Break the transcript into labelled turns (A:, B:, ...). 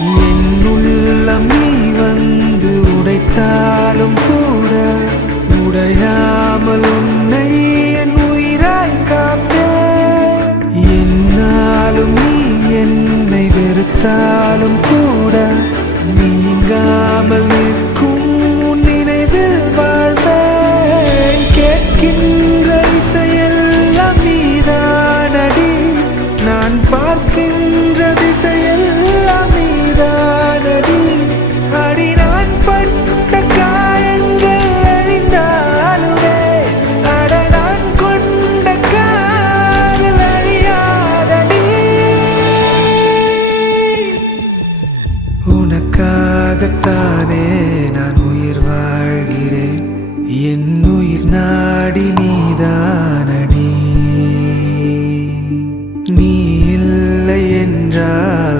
A: என் நீ வந்து உடைத்தாலும் கூட உடையாமல் உன்னை என் உயிராய் காப்பேன். என்னாலும் நீ என்னை வெறுத்தாலும் கூட நீங்காமல் நிற்கும் உன் நினைவில் வாழ்வேன். கேட்கின்ற இசையெல்லாம் நீதானடி. நான் உனக்காகத்தானே நான் உயிர் வாழ்கிறேன். என் உயிர் நாடி நீதானடி. நீ இல்லை என்றால்